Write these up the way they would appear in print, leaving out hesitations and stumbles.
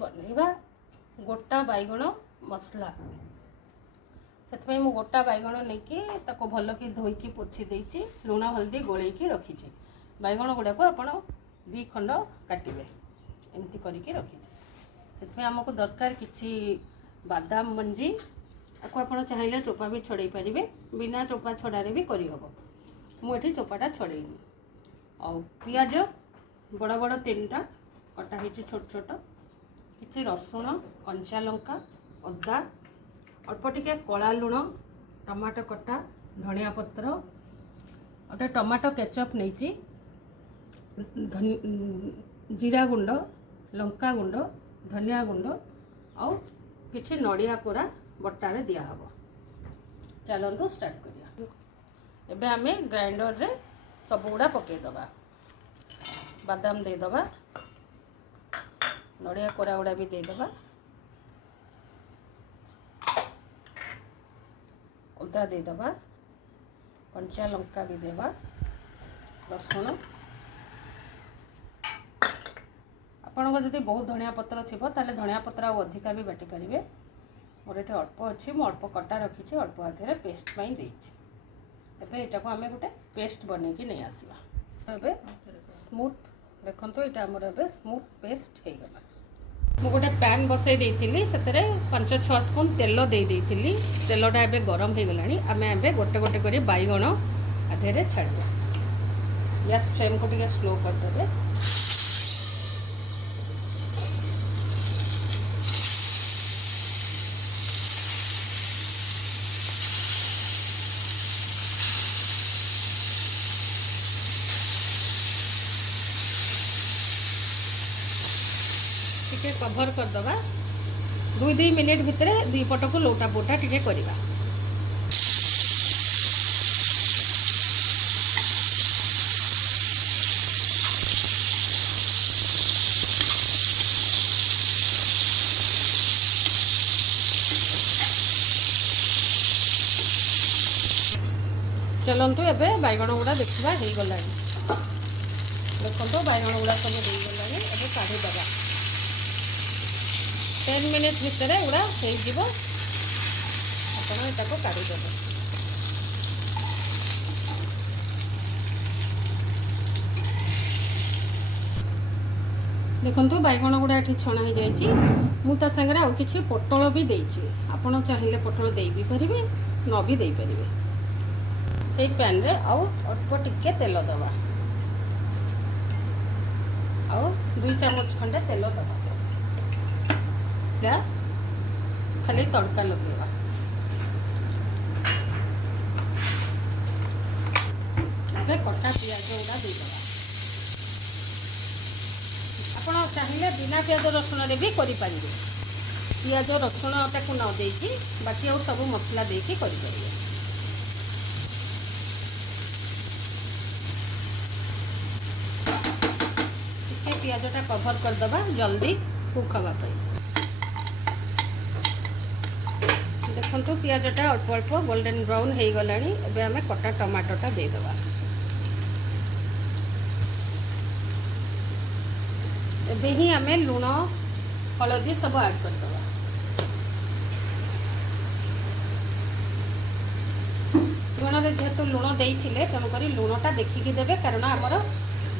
बनैबा गोटा बैगण मसला से मु गोटा बैगण नहीं ताको भल कि धोईकी पोछि देइछि लुण हल्दी गोलेकी रखी बैगण गुड़ाक आपण 2 खंड काटिबे एमती करके रखी से आमको दरकार किछि बादाम मंजी आपको आप चाहिए चोपा भी छड़े पारे बिना चोपा छड़ारे भी करहब मुझे चोपाटा छड़ेनी और पियाज बड़ बड़ 3टा कटा होती छोट छोट किसी रसुण कंचा लंका अदा अल्प टिके कला लुण टमाटो कटा धनिया पत्र गोटे टमाटो केचप नहीं जीरा गुंड लंका गुंड धनिया गुंड आउ किछि नड़िया कोरा बट्टारे दिहब चलतु स्टार्ट करिया एबे आमे ग्राइंडर रे सब गुड़ा पकेदबा बादाम देदबा नड़िया कोरा गुड़ा भी देदबा अदा देदबा कंचा लंका भी देबा रसुण आपन जदि बहुत धनिया पत्र थिबो ताले धनिया पत्र आ अधिका भी बाटी पारिबे मोर ये अल्प अच्छी मुझे अल्प कटा रखी अल्प हाथ में पेस्ट पाई देबे यहाँ को आम गोटे पेस्ट बन नहीं आसवा ए स्मूथ देखो यहाँ आमर ए स्मूथ पेस्ट हो गला मु गोटे पैन बसई देती से 5-6 स्पून तेल दे तेलटा ए गरम हो गला आम ए गोटे गोटे कर बैगण आधे छाड़ा गैस फ्लेम को टे स्लो करदे टिके कभर करदबा 2-2 मिनिट भितर 2 पट को लोटा पोटा टिके करिबा चलतु एबे बैगण गुड़ा देखा हो गला देखो बैगण गुड़ा सब हो गला एबे काढ़ी दबा 10 मिनिट भितर गुड़ा हो आपको काढ़ीदेवे देखो बैगण गुड़ा ये छणा हो जाए मुझे सागर आउ कि पोटल भी देती आपड़ चाहिए पोटल दे भी पारे न भी दे पारे से पैन रे आउ अल्प टिके तेल दबा आउ 2 चामच खंडे तेल दबा खाली तड़का लगेगा कटा पियाज गुड़ा देदेगा आप चाहिए बिना पियाज रसुण भी करें पियाज रसुण टाक न देकी बाकी आउ सब मसला देकी करें पियाजटा कभर करदबा जल्दी कुक हाँवाई देखो पियाजटा अल्प अल्प गोल्डन ब्राउन हो गला एबे आमे कटा टमाटोटा देदबा एबे ही आमे लुण हलदी सब ऐड करदबा लुण जेहेतु लुण देइथिले तेणुक लुणटा देखिकी देबे कारण आमर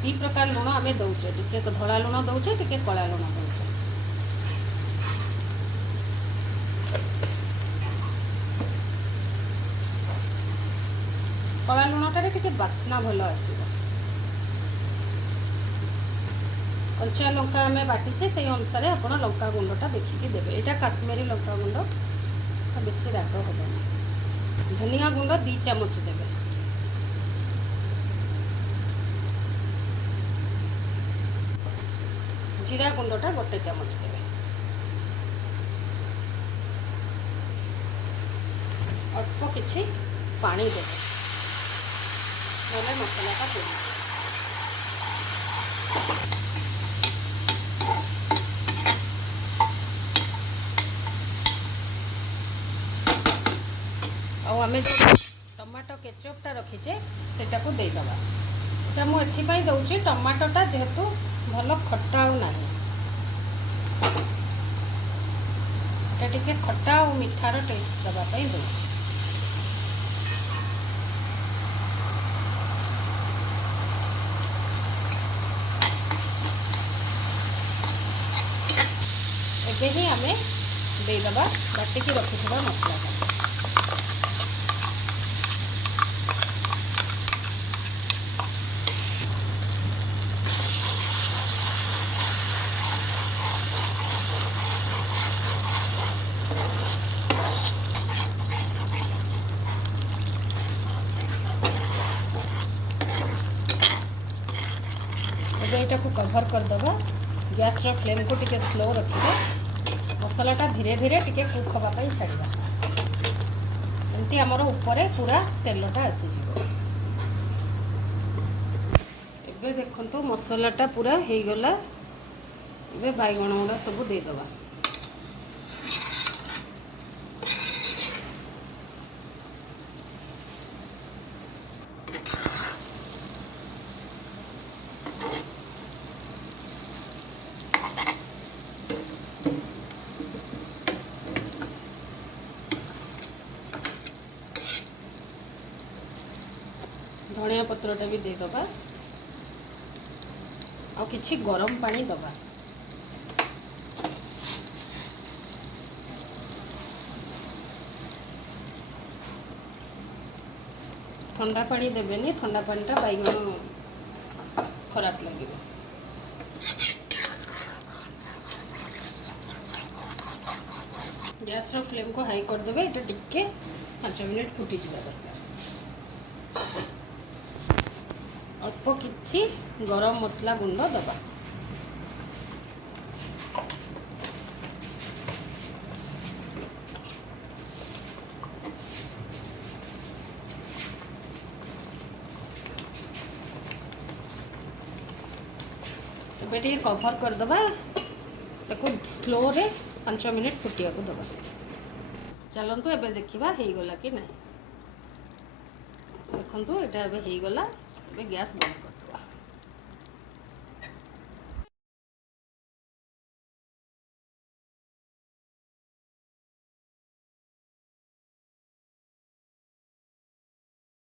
2 प्रकार लुण आमे दौचे टिके धला लुण दौचे टिके कला लुण दौचे कला लुणटारे टिके बास्ना भल आसीबो कंचा लंका आमे बाटीचे से अनुसार आप लंका गुंडटा देखिकी देबे एटा काश्मीरी लंका गुंड बेसी राग हेबनी धनिया गुंड 2 चामच देबे जीरा गुंडटा 1 चामच देवे अल्प किछि पानी देवे नले मसलाटा पोड़ी आमे जो टमाटो केचपटा रखीचे सेटा को दे दबा एटा मु एथि पई दउची टमाटोटा जेहेतु भल खट्टा ना এটা টিকে খଟା ଆଉ ମିଠାର ଟେଷ୍ଟ ଦେବା ପାଇଁ ଦେଉଛି। ଏବେ ହିଁ ଆମେ ଦେଇଦେବା ବାଟିକି ରଖିଥିବା ମସଲାଟା। ଏବେ ଏଇଟାକୁ କଭର୍ କରିଦେବା। ଗ୍ୟାସ୍ର ଫ୍ଲେମ୍କୁ ଟିକେ ସ୍ଲୋ ରଖିବା। ମସଲାଟା ଧୀରେ ଧୀରେ ଟିକେ କୁକ୍ ହେବା ପାଇଁ ଛାଡ଼ିବା। ଏମିତି ଆମର ଉପରେ ପୁରା ତେଲଟା ଆସିଯିବ। ଏବେ ଦେଖନ୍ତୁ ମସଲାଟା ପୁରା ହେଇଗଲା। ଏବେ ବାଇଗଣ ଗୁଡ଼ା ସବୁ ଦେଇଦେବା। ଧଣିଆ ପତ୍ରଟା ବି ଦେଇଦେବା। ଆଉ କିଛି ଗରମ ପାଣି ଦେବା। ଥଣ୍ଡା ପାଣି ଦେବେନି, ଥଣ୍ଡା ପାଣିଟା ବାଇଗଣ ଖରାପ ଲାଗିବ। ଗ୍ୟାସ୍ର ଫ୍ଲେମ୍କୁ ହାଇ କରିଦେବେ। ଏଇଟା ଟିକେ 5 ମିନିଟ୍ ଫୁଟିଯିବା ଦରକାର। ଅଳ୍ପ କିଛି ଗରମ ମସଲା ଗୁଣ୍ଡ ଦେବା। ଏବେ ଟିକେ କଭର୍ କରିଦେବା। ତାକୁ ସ୍ଲୋରେ 5 ମିନିଟ୍ ଫୁଟିବାକୁ ଦେବା। ଚାଲନ୍ତୁ ଏବେ ଦେଖିବା ହେଇଗଲା କି ନାହିଁ। ଦେଖନ୍ତୁ ଏଇଟା ଏବେ ହେଇଗଲା। ଏବେ ଗ୍ୟାସ୍ ବନ୍ଦ କରିଦେବା।